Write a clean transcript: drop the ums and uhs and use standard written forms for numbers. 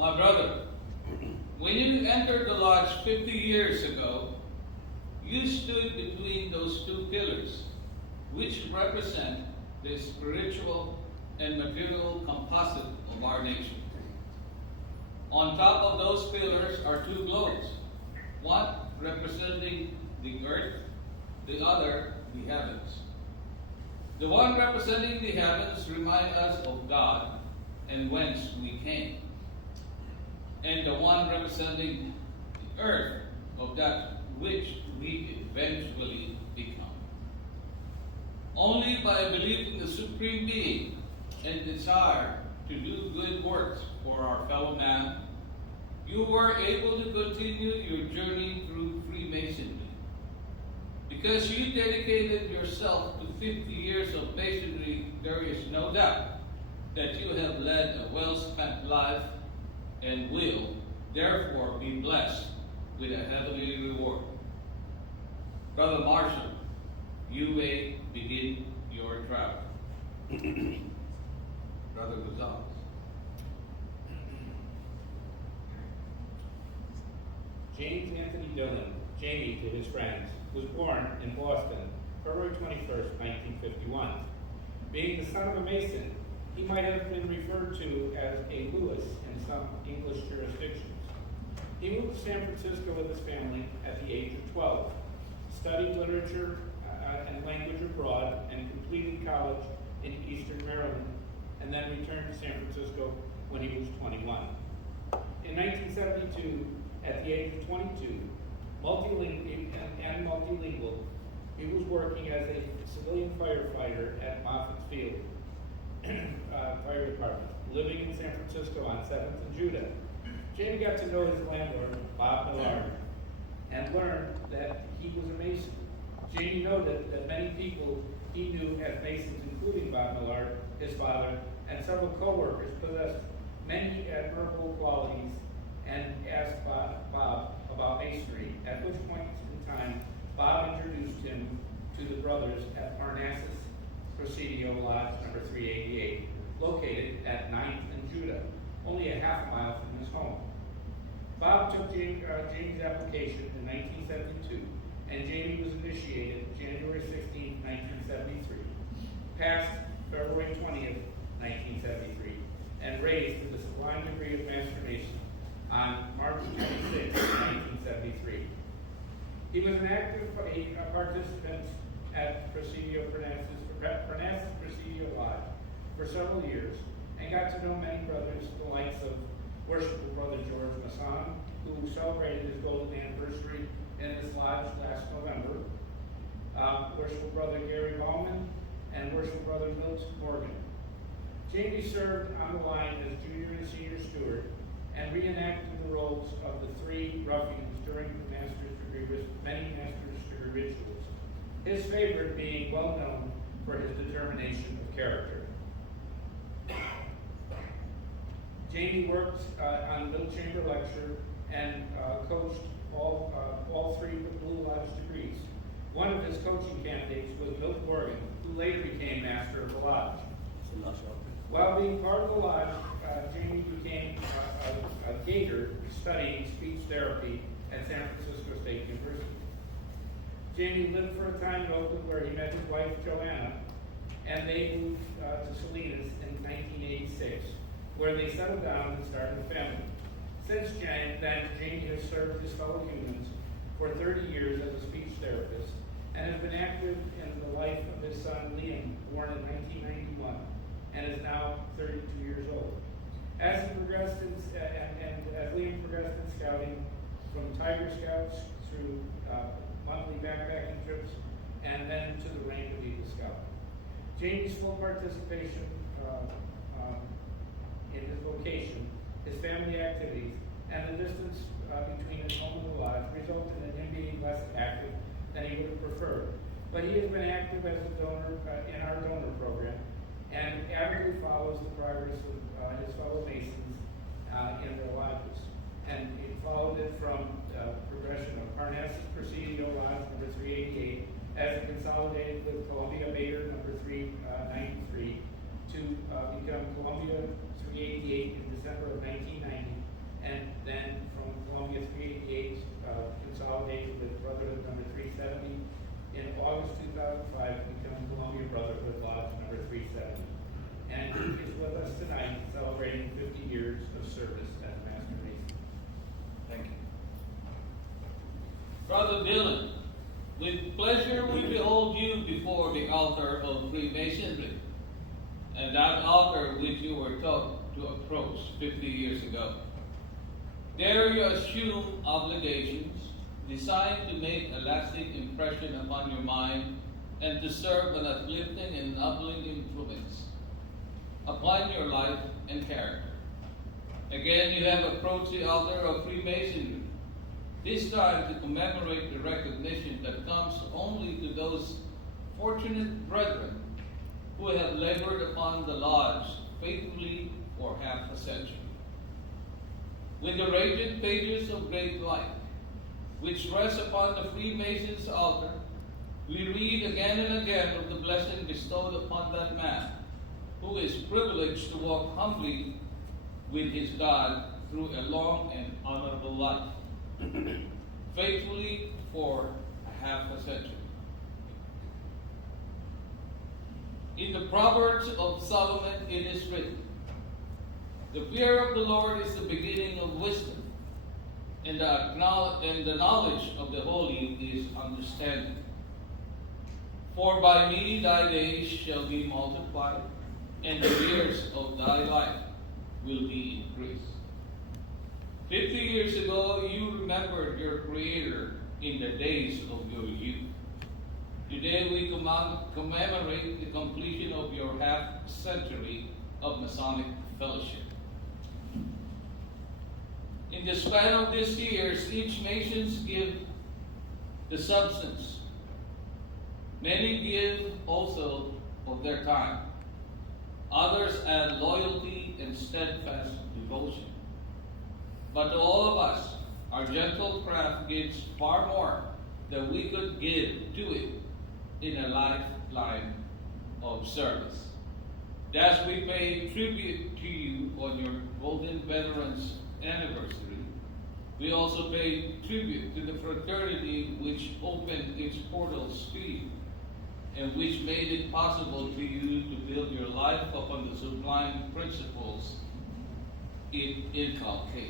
My brother, when you entered the lodge 50 years ago, you stood between those two pillars, which represent the spiritual and material composite of our nation. On top of those pillars are two globes, one representing the earth, the other the heavens. The one representing the heavens reminds us of God and whence we came. And the one representing the earth of that which we eventually become. Only by believing the Supreme Being and desire to do good works for our fellow man, you were able to continue your journey through Freemasonry. Because you dedicated yourself to 50 years of Masonry, there is no doubt that you have led a well-spent life and will, therefore, be blessed with a heavenly reward. Brother Marshall, you may begin your travel. Brother Gonzalez. James Anthony Dillon, Jamie to his friends, was born in Boston, February 21st, 1951. Being the son of a Mason, he might have been referred to as a Lewis in some English jurisdictions. He moved to San Francisco with his family at the age of 12, studied literature and language abroad, and completed college in Eastern Maryland, and then returned to San Francisco when he was 21. In 1972, at the age of 22, multilingual, he was working as a civilian firefighter at Moffitt's Field Fire Department, living in San Francisco on 7th and Judah. Jamie got to know his landlord, Bob Millard, and learned that he was a Mason. Jamie noted that many people he knew as Masons, including Bob Millard, his father, and several co-workers, possessed many admirable qualities, and asked Bob about Masonry, at which point in time Bob introduced him to the brothers at Parnassus Presidio Lodge number 388, located at 9th and Judah, only a half mile from his home. Bob took Jamie's application in 1972, and Jamie was initiated January 16, 1973, passed February 20th, 1973, and raised to the sublime degree of Master Mason on March 26, 1973. He was an active participant at Parnassus Presidio Lodge for several years and got to know many brothers, the likes of Worshipful Brother George Masson, who celebrated his golden anniversary in this lodge last November, Worshipful Brother Gary Bauman, and Worshipful Brother Milt Morgan. Jamie served on the line as junior and senior steward and reenacted the roles of the three ruffians during the many master's degree rituals, his favorite being well known for his determination of character. Jamie worked on the Middle Chamber lecture and coached all three Blue Lodge degrees. One of his coaching candidates was Milt Morgan, who later became master of the lodge. While being part of the lodge, Jamie became a gator studying speech therapy at San Francisco State University. Jamie lived for a time in Oakland where he met his wife Joanna, and they moved to Salinas in 1986, where they settled down and started a family. Since then, Jamie has served his fellow humans for 30 years as a speech therapist and has been active in the life of his son Liam, born in 1991, and is now 32 years old. As he progressed as Liam progressed in scouting, from Tiger Scouts through monthly backpacking trips, and then to the rank of Eagle Scout. Jamie's full participation in his vocation, his family activities, and the distance between his home and the lodge resulted in him being less active than he would have preferred. But he has been active as a donor in our donor program and avidly follows the progress of his fellow Masons in their lodges. And he followed it from progression of Parnassus Presidio Lodge number 388 as consolidated with Columbia Bader number 393 to become Columbia 388 in December of 1990 and then from Columbia 388, consolidated with Brotherhood number 370. In August 2005, become Columbia Brotherhood Lodge number 370. And he is with us tonight celebrating 50 years of service as Master Mason. Thank you. Brother Dylan, with pleasure we behold you before the altar of Freemasonry, and that altar which you were taught to approach 50 years ago. There you assume obligations designed to make a lasting impression upon your mind and to serve an uplifting and ennobling influence upon your life and character. Again, you have approached the altar of Freemasonry, this time to commemorate the recognition that comes only to those fortunate brethren who have labored upon the lodge faithfully for half a century. With the radiant pages of great light, which rest upon the Freemason's altar, we read again and again of the blessing bestowed upon that man who is privileged to walk humbly with his God through a long and honorable life, faithfully for a half a century. In the Proverbs of Solomon it is written, "The fear of the Lord is the beginning of wisdom, and the knowledge of the holy is understanding. For by me thy days shall be multiplied, and the years of thy life will be increased." 50 years ago, you remembered your Creator in the days of your youth. Today, we commemorate the completion of your half century of Masonic fellowship. In the span of these years, each Masons give the substance. Many give also of their time. Others add loyalty and steadfast devotion. But to all of us, our gentle craft gives far more than we could give to it in a lifetime of service. Thus, we pay tribute to you on your Golden Veterans Anniversary. We also pay tribute to the fraternity which opened its portals to you and which made it possible for you to build your life upon the sublime principles it inculcates.